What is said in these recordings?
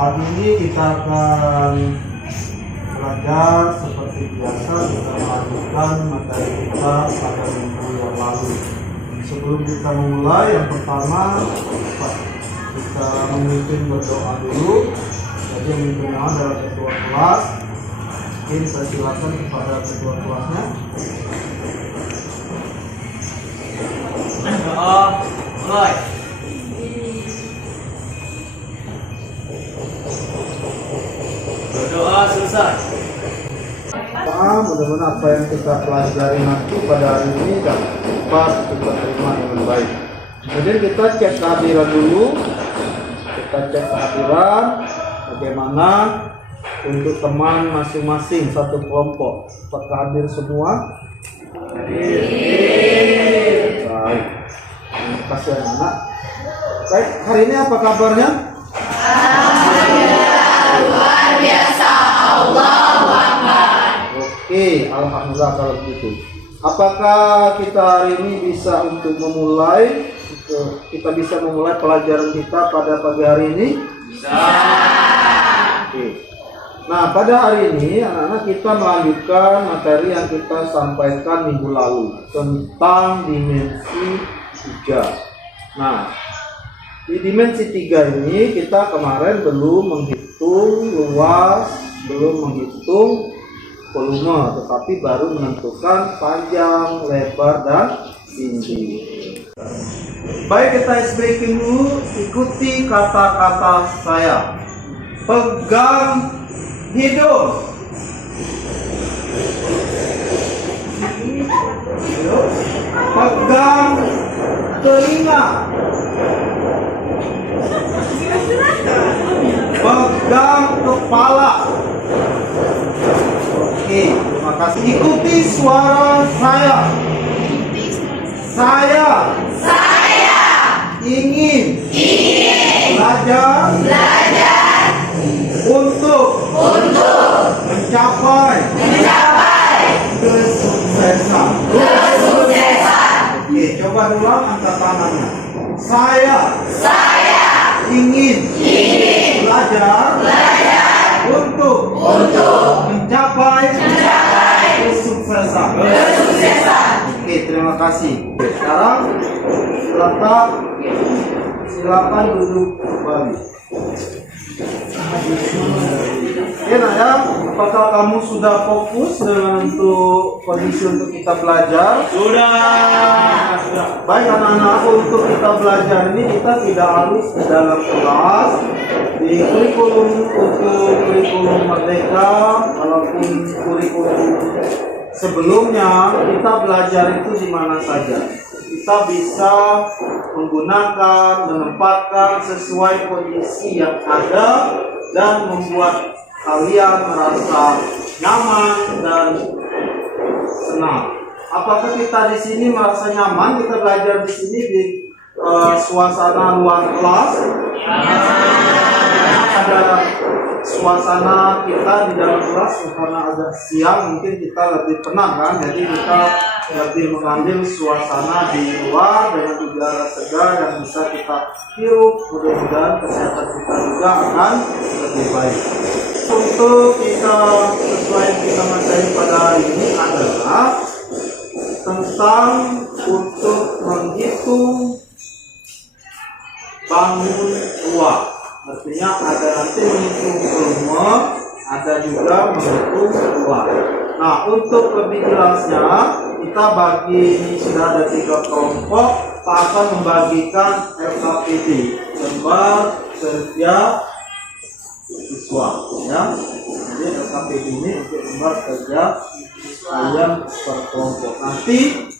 Pagi ini kita akan belajar seperti biasa, kita melanjutkan materi kita pada minggu yang lalu. Sebelum kita memulai, yang pertama kita memimpin berdoa dulu. Jadi yang memimpin adalah ketua kelas. Mungkin saya silakan kepada ketua kelasnya. Doa mulai. Berdoa selesai. Mudah-mudahan apa yang kita pelajari nanti pada hari ini dapat kita terima dengan baik. Kemudian kita cek kehadiran dulu. Kita cek kehadiran bagaimana untuk teman masing-masing satu kelompok. Apakah hadir semua? Hadir. Baik. Terima kasih anak-anak. Baik, hari ini apa kabarnya? Luar biasa, Allahu Akbar. Oke, alhamdulillah kalau begitu. Apakah kita hari ini bisa memulai pelajaran kita pada pagi hari ini? Bisa. Oke. Nah, pada hari ini anak-anak kita melanjutkan materi yang kita sampaikan minggu lalu tentang dimensi 3. Nah, di dimensi 3 ini kita kemarin belum menghitung luas, belum menghitung volume, tetapi baru menentukan panjang, lebar, dan tinggi. Baik, kita breaking dulu. Ikuti kata-kata saya. Pegang hidung. Pegang telinga. Pegang kepala. Oke, terima kasih. Ikuti suara saya. Saya ingin belajar untuk mencapai kesuksesan. Oke, coba ulang, angkat tangannya. Saya ingin belajar untuk mencapai kesuksesan. Oke, terima kasih. Sekarang silakan duduk kembali. Oke, nah ya, apakah kamu sudah fokus dengan kondisi untuk kita belajar? Sudah. Baik anak-anak, untuk kita belajar ini kita tidak harus di dalam kelas. Di kurikulum Merdeka walaupun kurikulum sebelumnya, kita belajar itu di mana saja. Kita bisa menggunakan, menempatkan sesuai kondisi yang ada dan membuat kalian merasa nyaman dan senang. Apakah kita di sini merasa nyaman? Kita belajar di sini di suasana luar kelas. Ada suasana kita di dalam kelas karena agak siang, mungkin kita lebih tenang kan, jadi kita lebih mengambil suasana di luar dengan udara segar yang bisa kita hirup. Mudah-mudahan kesehatan kita juga akan lebih baik. Untuk kita sesuai yang kita materi pada hari ini adalah tentang untuk menghitung bangun ruang. Artinya ada nanti menghitung volume, ada juga menghitung ruang. Nah, untuk lebih jelasnya kita bagi, ini sudah ada 3 kelompok. Kita akan membagikan LKPD, lembar kerja siswa, ya. Jadi LKPD ini untuk lembar kerja kalian per kelompok. Nanti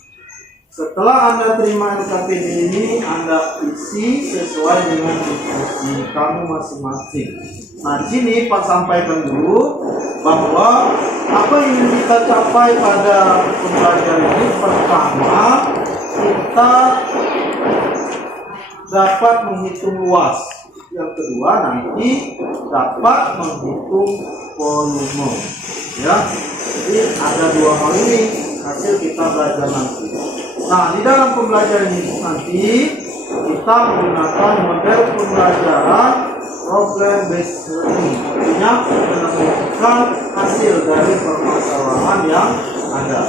setelah Anda terima LKPD ini, Anda isi sesuai dengan diskusi kamu masing-masing. Nah, di sini Pak sampaikan dulu bahwa apa yang ingin kita capai pada pembelajaran ini. Pertama, kita dapat menghitung luas. Yang kedua, nanti dapat menghitung volume. Ya, jadi ada 2 hal ini hasil kita belajar nanti. Nah, di dalam pembelajaran ini nanti kita menggunakan model pembelajaran problem based learning, artinya menemukan hasil dari permasalahan yang ada.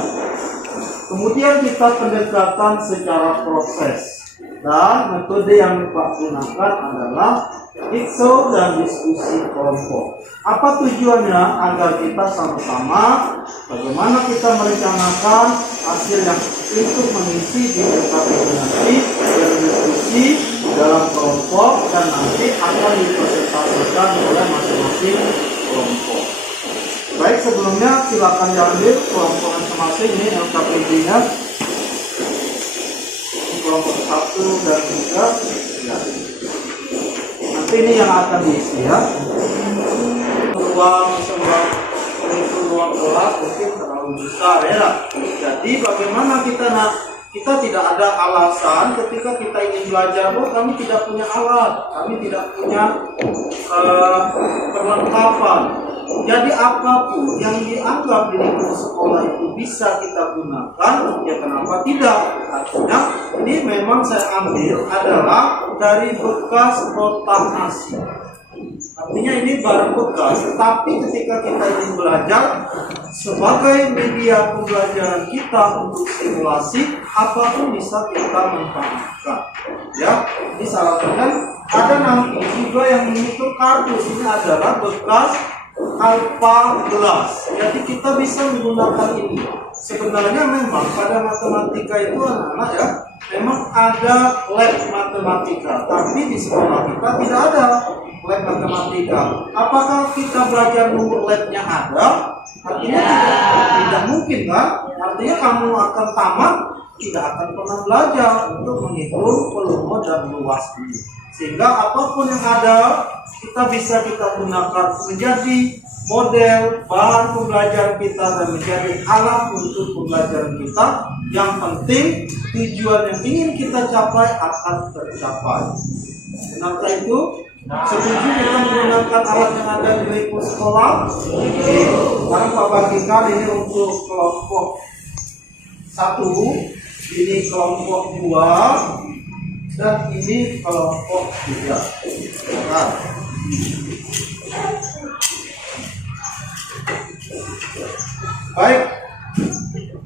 Kemudian kita pendekatan secara proses, dan metode yang Pak gunakan adalah jigsaw dan diskusi kelompok. Apa tujuannya? Agar kita sama-sama bagaimana kita merencanakan hasil yang untuk mengisi di rekapitulasi dan diskusi dalam kelompok, dan nanti akan dipresentasikan oleh masing-masing kelompok. Baik, sebelumnya silakan diambil kelompok masing-masing. Ini LKPD-nya kelompok 1 dan 3 ya. Nanti ini yang akan diisi ya. Ruang kelas mungkin terlalu besar ya. Jadi bagaimana kita tidak ada alasan ketika kita ingin belajar, kami tidak punya alat, kami tidak punya perlengkapan. Jadi apapun yang dianggap di lingkungan sekolah itu bisa kita gunakan, ya kenapa tidak? Artinya ini memang saya ambil adalah dari bekas kotak nasi. Artinya ini barang bekas, tapi ketika kita ingin belajar sebagai media pembelajaran kita untuk simulasi, apapun bisa kita manfaatkan. Ya, ini salah satu. Ada nanti juga yang menutup kardus, ini adalah bekas alfa gelas. Jadi kita bisa menggunakan ini. Sebenarnya memang pada matematika itu anak-anak ya, memang ada lab matematika, tapi di sekolah kita tidak ada lab matematika. Apakah kita belajar nunggu labnya ada? Artinya tidak mungkin kan? Artinya kamu akan tamat, tidak akan pernah belajar untuk menghitung volume dan luas ini. Sehingga apapun yang ada kita gunakan menjadi model bahan pembelajaran kita dan menjadi alat untuk pembelajaran kita. Yang penting tujuan yang ingin kita capai akan tercapai. Kenapa itu? Setuju kita menggunakan alat yang ada di lingkungan sekolah? Oke. Sekarang Pak bagikan ini untuk kelompok 1, ini kelompok 2, dan ini kelompok 3. Nah.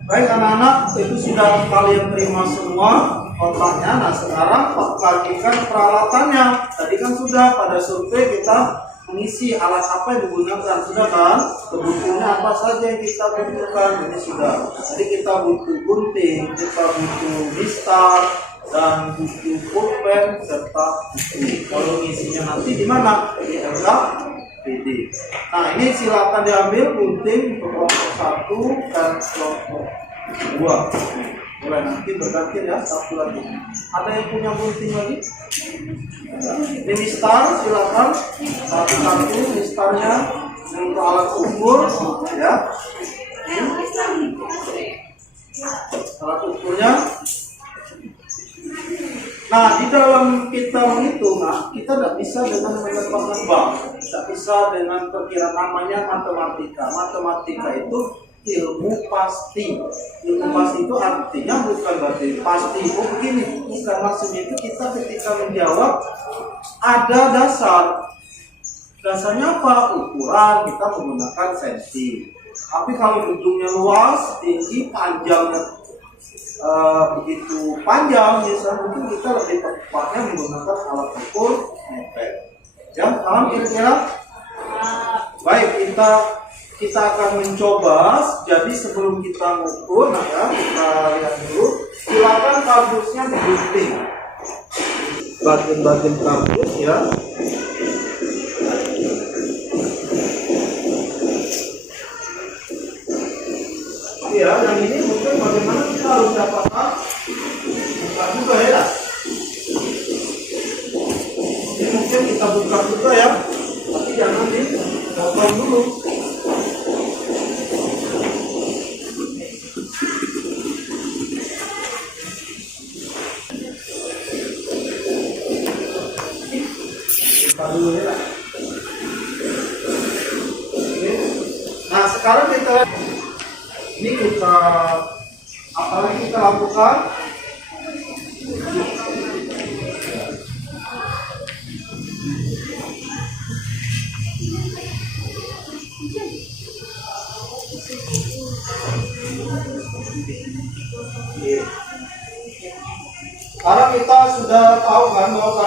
Baik anak-anak, itu sudah kalian terima semua kotaknya. Nah sekarang Pak bagikan peralatannya. Tadi kan sudah pada survei kita mengisi alat apa yang digunakan, sudah kan? Kebutuhannya apa saja yang kita butuhkan, ini sudah. Jadi kita butuh gunting, kita butuh mistar, dan butuh pulpen serta buku. Kalau ngisinya nanti di mana? Di LKPD. Nah ini silakan diambil gunting untuk kelompok 1 dan kelompok 2. Boleh nanti berganti ya, satu lagi. Ada yang punya gunting lagi? Ini mistar, silakan satu-satu mistarnya untuk alat ukur ya. Alat ukurnya. Nah, di dalam kita menghitung, kita tidak bisa dengan menebakkan bank, tidak bisa dengan perkiraan, namanya matematika. Matematika itu ilmu pasti. Ilmu pasti itu artinya bukan berarti pasti. Oh begini, bukan, maksudnya itu kita ketika menjawab ada dasar. Dasarnya apa? Ukuran, kita menggunakan senti. Tapi kalau gedungnya luas, tinggi, panjangnya begitu panjang, misalnya mungkin kita lebih tepatnya menggunakan alat ukur meter. Ya, paham kira-kira? Baik, kita akan mencoba. Jadi sebelum kita mengukur, nah ya, kita lihat dulu. Silakan kardusnya digunting. Bagian-bagian kardus ya. Ya, yang ini mungkin bagaimana kita harus dapatkan buka juga ya. Ini mungkin kita buka juga ya, tapi jangan dipotong dulu. Buka dulu ya. Oke. Nah sekarang kita apa yang kita lakukan?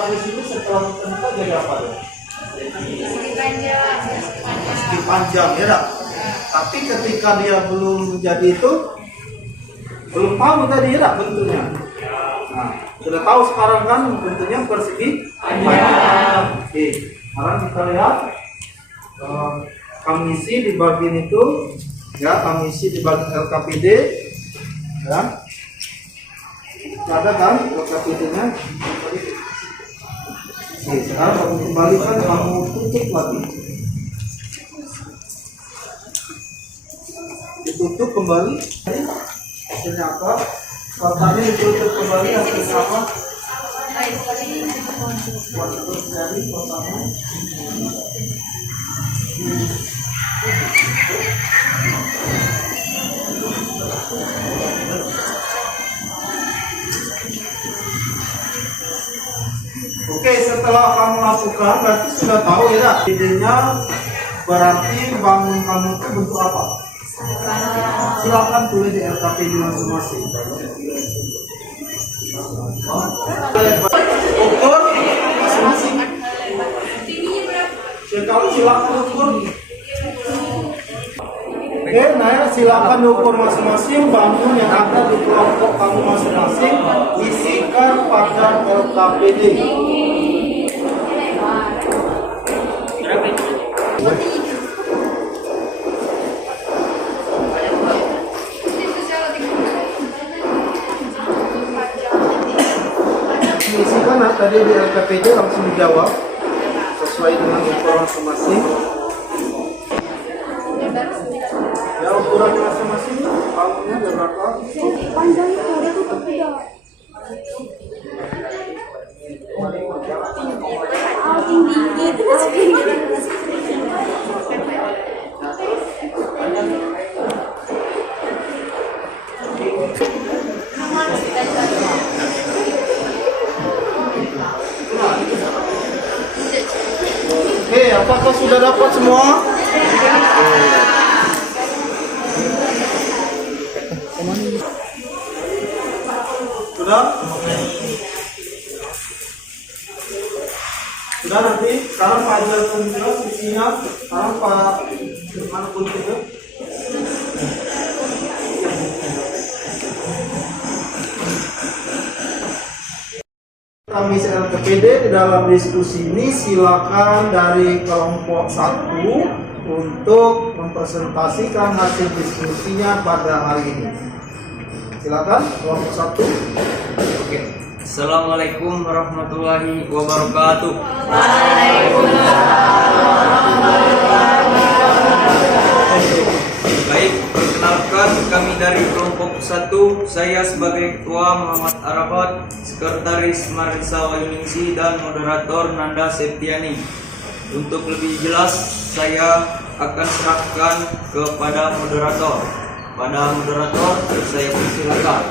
habis itu setelah menikah jadi apa ya? Dipanjang ya dak? Tapi ketika dia belum jadi itu belum tahu tadi ya dak bentuknya. Nah, sudah tahu sekarang kan bentuknya persegi panjang. Oke, sekarang kita lihat kamisi di bagian itu ya, kamisi di bagian LKPD ya. Ada kan LKPD-nya? Oke, sekarang kamu kembalikan, kamu tutup lagi. Ditutup kembali. Hasilnya apa? Kotaknya ditutup kembali, hasilnya apa? Buat terus dari kotaknya. Oke, setelah kamu lakukan berarti sudah tahu ya dak? Idenya berarti bangun kamu itu bentuk apa? Silakan tulis di LKPD masing-masing. Ukur masing-masing. Silakan ukur. Oke, nah silakan ukur masing-masing bangun yang ada di kelompok kamu masing-masing, isikan pada LKPD. Isikan tadi di LKPD langsung dijawab sesuai dengan ukuran masing-masing. Ya, ukurannya masing-masing, bangunnya ada berapa? Panjangnya ada tutup tidak? Tinggi itu masih tinggi. Oke, apakah sudah dapat semua? Sudah? Sudah nanti, sekarang Pak Ajal jelas isinya, sekarang Pak mana kunci? Kami LKPD di dalam diskusi ini silakan dari kelompok 1 untuk mempresentasikan hasil diskusinya pada hari ini. Silakan kelompok 1. Oke. Assalamualaikum warahmatullahi wabarakatuh. Baik, perkenalkan kami dari kelompok 1. Saya sebagai ketua Muhammad Arafat, sekretaris Marisa Wayuningsi, dan moderator Nanda Septiani. Untuk lebih jelas, saya akan serahkan kepada moderator. Pada moderator, saya persilakan.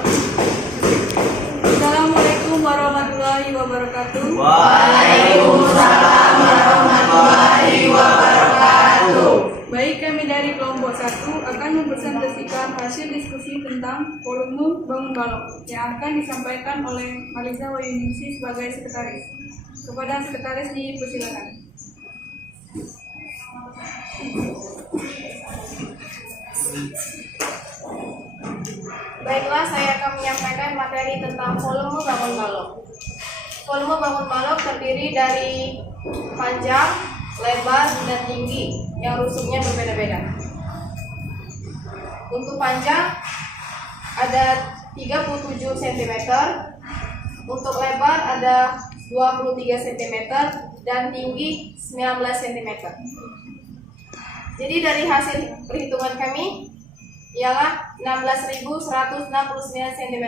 Assalamualaikum warahmatullahi wabarakatuh. Waalaikumsalam warahmatullahi wabarakatuh. Baik, kami dari kelompok 1 akan mempresentasikan hasil diskusi tentang volume bangun balok yang akan disampaikan oleh Marisa Wayuningsi sebagai sekretaris. Kepada sekretaris dipersilakan. Baiklah, saya akan menyampaikan materi tentang volume bangun balok. Volume bangun balok terdiri dari panjang, lebar, dan tinggi yang rusuknya berbeda-beda. Untuk panjang ada 37 cm, untuk lebar ada 23 cm, dan tinggi 19 cm. Jadi dari hasil perhitungan kami ialah 16.169 cm3.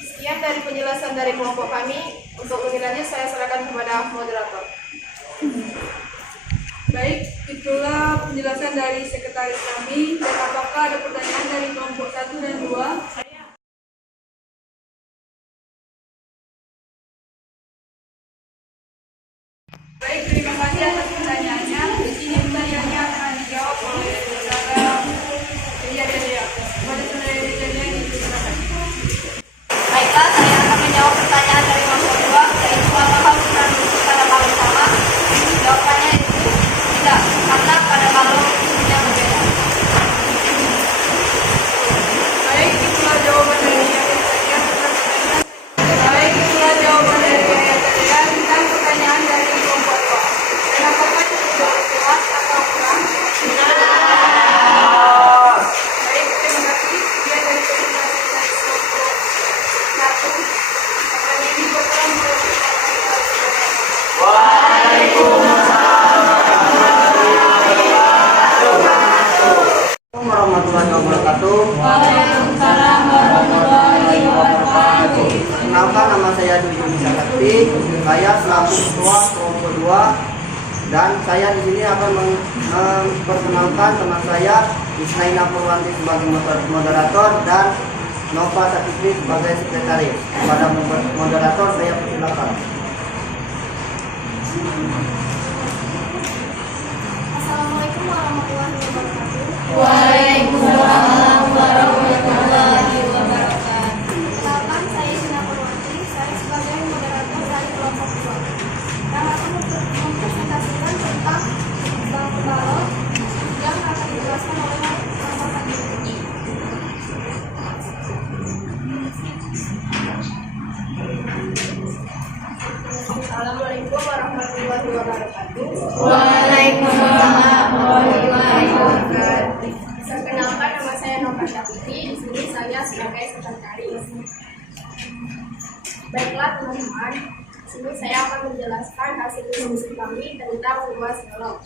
Sekian dari penjelasan dari kelompok kami. Untuk lebih lanjut saya serahkan kepada moderator. Baik, itulah penjelasan dari sekretaris kami. Dan apakah ada pertanyaan dari kelompok 1 dan 2? Baik, terima kasih atas pertanyaannya. Di sini pertanyaannya akan dijawab oleh saudara Delia. Kepada saudara Delia dipersilakan. Baiklah, saya akan menjawab pertanyaan dari kelompok 2, yaitu sini saya selaku ketua kelompok 2 dan saya di sini akan memperkenalkan teman saya Isnaina Purwanti sebagai moderator dan Nova Sakitri sebagai sekretaris. Kepada moderator saya persilakan. Assalamualaikum warahmatullahi wabarakatuh. Waalaikumsalam warahmatullahi wabarakatuh. Perkenalkan, saya Sina Purwanti. Saya sebagai moderator dari kelompok 2 yang akan mempresentasikan tentang bangun balok yang akan dijelaskan oleh Bapak Sakitri. Assalamualaikum warahmatullahi wabarakatuh. Waalaikumsalam warahmatullahi wabarakatuh. Perkenalkan, nama saya Nova Syafri. Di sini saya sebagai sekretaris. Baiklah teman-teman, di sini saya akan menjelaskan hasil diskusi kami tentang ruas balok.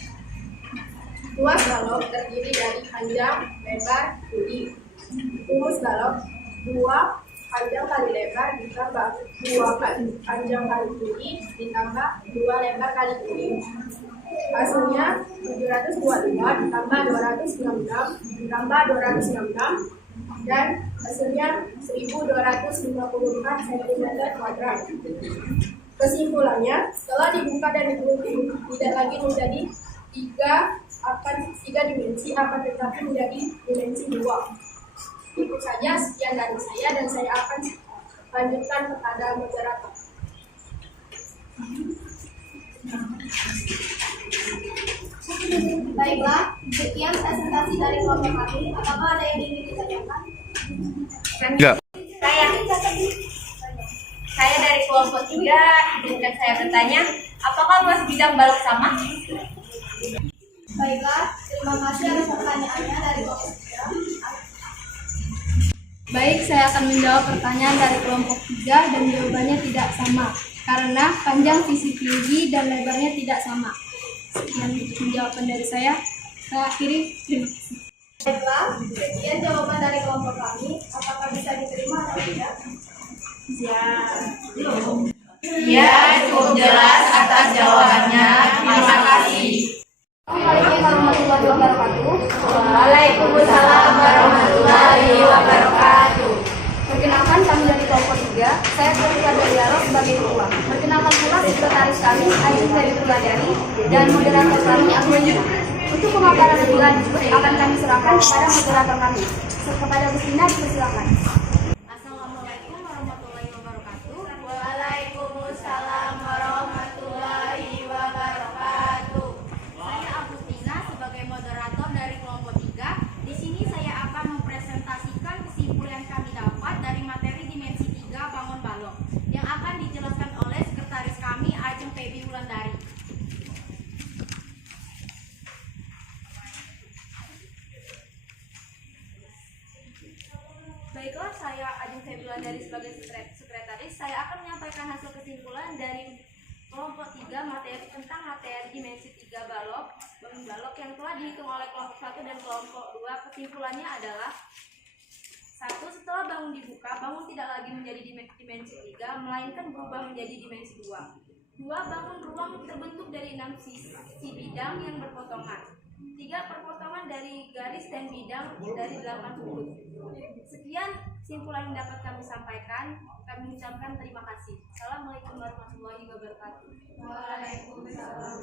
Ruas balok terdiri dari panjang, lebar, tinggi. Ruas balok 2 panjang kali lebar ditambah 2 kali panjang kali tinggi ditambah 2 lebar kali tinggi. Hasilnya 722 ditambah 266 ditambah 266 dan hasilnya 1254 cm². Kesimpulannya, setelah dibuka dan digunting tidak lagi menjadi 3 dimensi akan tetapi menjadi dimensi 2. Itu saja, sekian dari saya dan saya akan lanjutkan kepada moderator. Baiklah, sekian presentasi dari kelompok kami. Apakah ada yang ingin ditanyakan? Enggak. Saya dari kelompok 3, izinkan saya bertanya, apakah luas bidang balok sama? Baiklah, terima kasih atas pertanyaannya dari kelompok 3. Baik, saya akan menjawab pertanyaan dari kelompok 3 dan jawabannya tidak sama karena panjang sisi tinggi dan lebarnya tidak sama. Sekian jawaban dari saya akhiri. Terima kasih. Baiklah, sekian jawaban dari kelompok kami. Apakah bisa diterima atau tidak? Ya, cukup jelas atas jawabannya. Terima kasih. Assalamualaikum warahmatullahi wabarakatuh. Waalaikumsalam warahmatullahi wabarakatuh. Perkenalkan, kami dari kelompok 3. Saya Terima dari Yaro sebagai ketua. Perkenalkan pula sekretaris kami Ajeng dari Puladari dan moderator kami Akmal. Untuk pemaparan lebih lanjut akan kami serahkan kepada moderator kami. Kepada Bu Sina, dipersilakan. Assalamualaikum warahmatullahi wabarakatuh. Waalaikumsalam warahmatullahi wabarakatuh. Saya Agustina sebagai moderator dari kelompok 3. Di sini saya akan mempresentasikan kesimpulan kami dapat dari materi dimensi 3 bangun balok yang akan dijelaskan oleh sekretaris kami Ajeng Febi Wulandari. Baiklah, saya Ajeng Febi Wulandari sebagai sekretaris. Saya akan menyampaikan hasil kesimpulan dari kelompok 3 materi dimensi 3 balok bangun balok yang telah dihitung oleh kelompok 1 dan kelompok 2. Kesimpulannya adalah: 1. Setelah bangun dibuka, bangun tidak lagi menjadi dimensi 3, melainkan berubah menjadi dimensi 2. 2. Bangun ruang terbentuk dari 6 sisi bidang yang berpotongan. 3. Perpotongan dari garis dan bidang dari 8 sudut. Sekian kesimpulan yang dapat kami sampaikan. Kami ucapkan terima kasih. Assalamualaikum warahmatullahi wabarakatuh. Waalaikumsalam.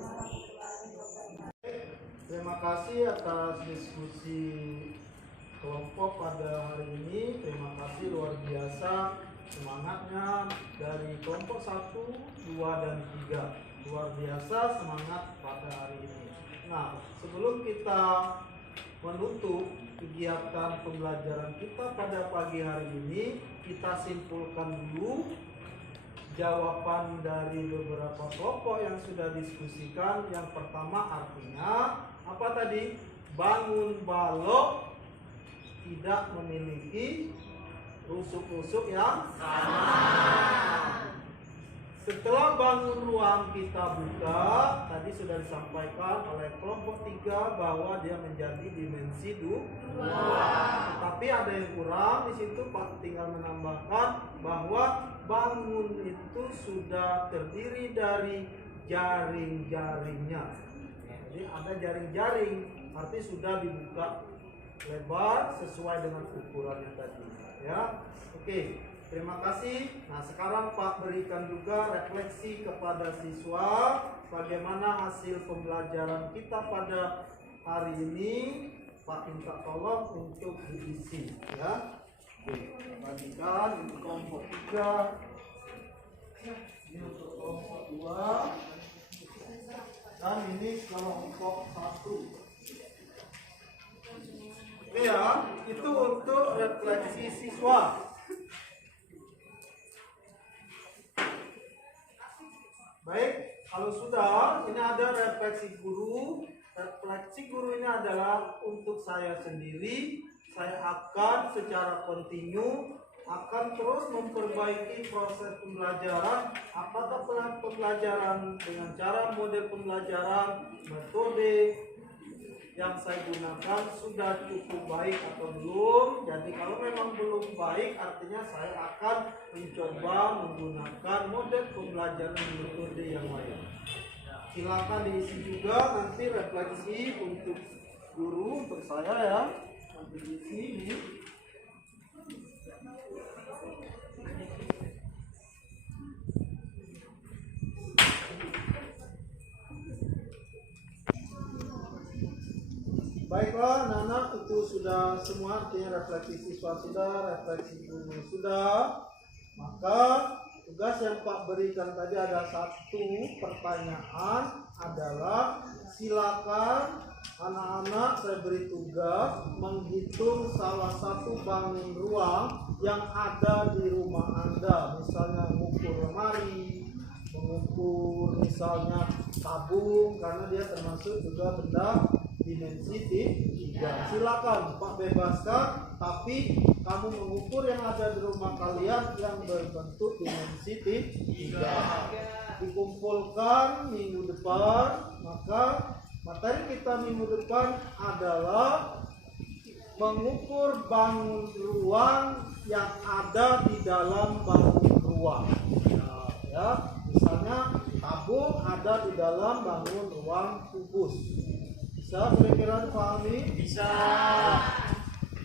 Terima kasih atas diskusi kelompok pada hari ini. Terima kasih luar biasa semangatnya dari kelompok 1, 2, dan 3. Luar biasa semangat pada hari ini. Nah, sebelum kita menutup kegiatan pembelajaran kita pada pagi hari ini, kita simpulkan dulu jawaban dari beberapa kelompok yang sudah diskusikan. Yang pertama artinya apa tadi? Bangun balok tidak memiliki rusuk-rusuk yang sama. Setelah bangun ruang kita buka, tadi sudah disampaikan oleh kelompok 3 bahwa dia menjadi dimensi 2. Tapi ada yang kurang di situ, Pak tinggal menambahkan bahwa bangun itu sudah terdiri dari jaring-jaringnya. Jadi ada jaring-jaring, arti sudah dibuka lebar sesuai dengan ukurannya tadi. Ya, oke. Terima kasih. Nah, sekarang Pak berikan juga refleksi kepada siswa bagaimana hasil pembelajaran kita pada hari ini. Pak minta tolong untuk diisi, ya. Oke, bagikan untuk kelompok 3. Ini untuk kelompok 2. Dan ini kelompok 1. Oke ya, itu untuk refleksi siswa. Baik, kalau sudah, ini ada refleksi guru. Refleksi guru ini adalah untuk saya sendiri. Saya akan secara kontinu akan terus memperbaiki proses pembelajaran. Apakah pembelajaran dengan cara model pembelajaran, metode yang saya gunakan sudah cukup baik atau belum. Jadi kalau memang belum baik, artinya saya akan mencoba menggunakan model pembelajaran metode yang lain. Silakan diisi juga nanti refleksi untuk guru, untuk saya ya. Nanti diisi ini. Baiklah, anak-anak, itu sudah semua, artinya refleksi siswa sudah, refleksi guru sudah. Maka tugas yang Pak berikan tadi ada satu pertanyaan, adalah silakan anak-anak saya beri tugas menghitung salah satu bangun ruang yang ada di rumah Anda. Misalnya mengukur lemari, mengukur misalnya tabung, karena dia termasuk juga benda dimensi 3. Silakan Pak bebaskan, tapi kamu mengukur yang ada di rumah kalian yang berbentuk dimensi 3. Dikumpulkan minggu depan. Maka materi kita minggu depan adalah mengukur bangun ruang yang ada di dalam bangun ruang. Nah, ya, misalnya tabung ada di dalam bangun ruang kubus. Bisa kira-kira dipahami? Bisa.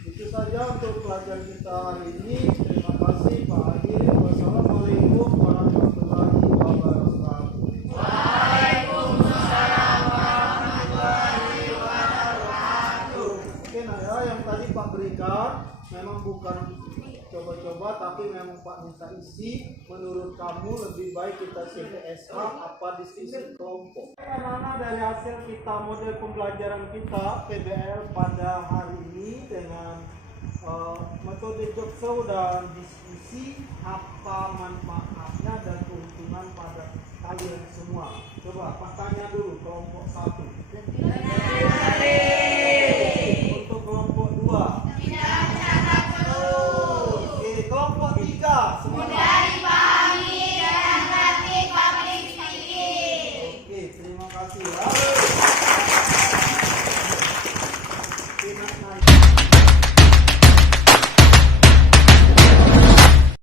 Itu saja untuk pelajaran kita hari ini. Terima kasih Pak Adi. Wassalamualaikum warahmatullahi wabarakatuh. Waalaikumsalam warahmatullahi wabarakatuh. Oke, nah ya, yang tadi Pak berikan memang bukan coba-coba, tapi memang Pak minta isi. Menurut kamu lebih baik kita CPSH apa diskusi kelompok? Karena dari hasil kita model pembelajaran kita PBL pada hari ini dengan metode job show dan diskusi, apa manfaatnya dan keuntungan pada kalian semua? Coba Pak tanya dulu kelompok 1.